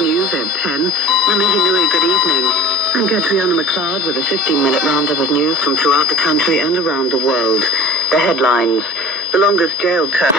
News at 10. I'm Eddie Louie. Good evening. I'm Katriona McLeod with a 15-minute roundup of news from throughout the country and around the world. The headlines. The longest jail term.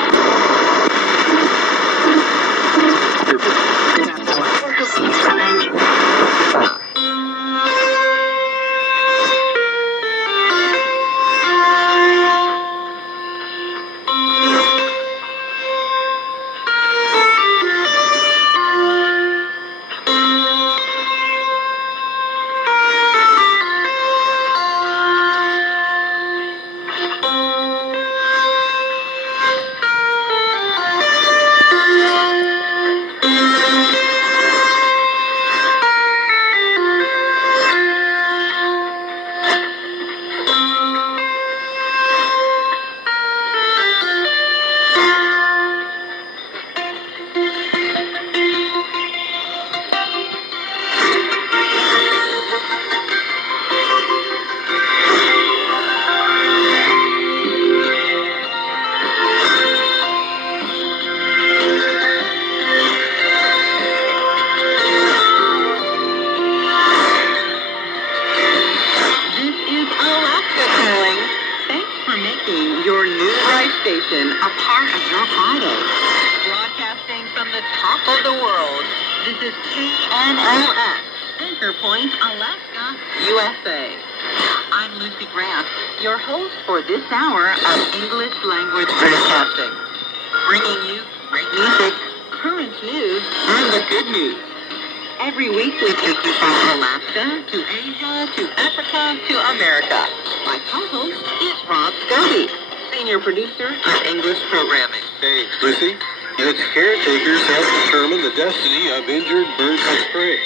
Your new life station, a part of your Friday. Broadcasting from the top of the world, this is KNOS, Anchor Point, Alaska, USA. I'm Lucy Grant, your host for this hour of English language broadcasting, bringing you great music, current news, and the good news. Every week we take you from Alaska to Asia to Africa to America. My co-host is Rob Scobie, senior producer of English programming. Thanks, Lucy. Its caretakers help determine the destiny of injured birds of prey.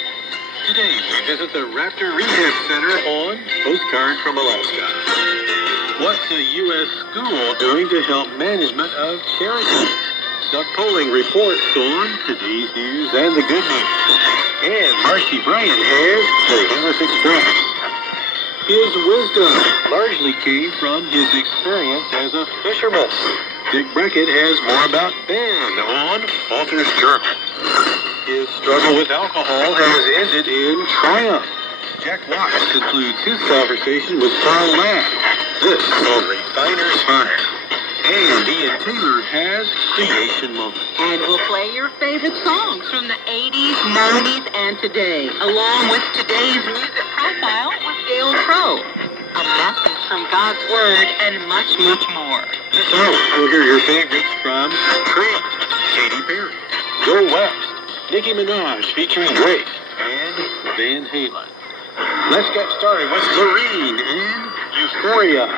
Today we visit the Raptor Rehab Center on Postcard from Alaska. What's a U.S. school doing to help management of charities? Sub-polling reports on today's news and the good news. And Marcy Bryant has the English Express. His wisdom largely came from his experience as a fisherman. Dick Brackett has more about Ben on Walter's Journal. His struggle with alcohol has ended in triumph. Jack Watts concludes his conversation with Carl Ladd. This on Refiner's Fire. And Ian Taylor has Creation Moment. And we'll play your favorite songs from the 80s, 90s, and today, along with today's music profile with Gail Crow. A message from God's Word and much, much more. So, we'll hear your favorites from Creed, Katy Perry, Go West, Nicki Minaj featuring Drake, and Van Halen. Let's get started with Loreen and Euphoria.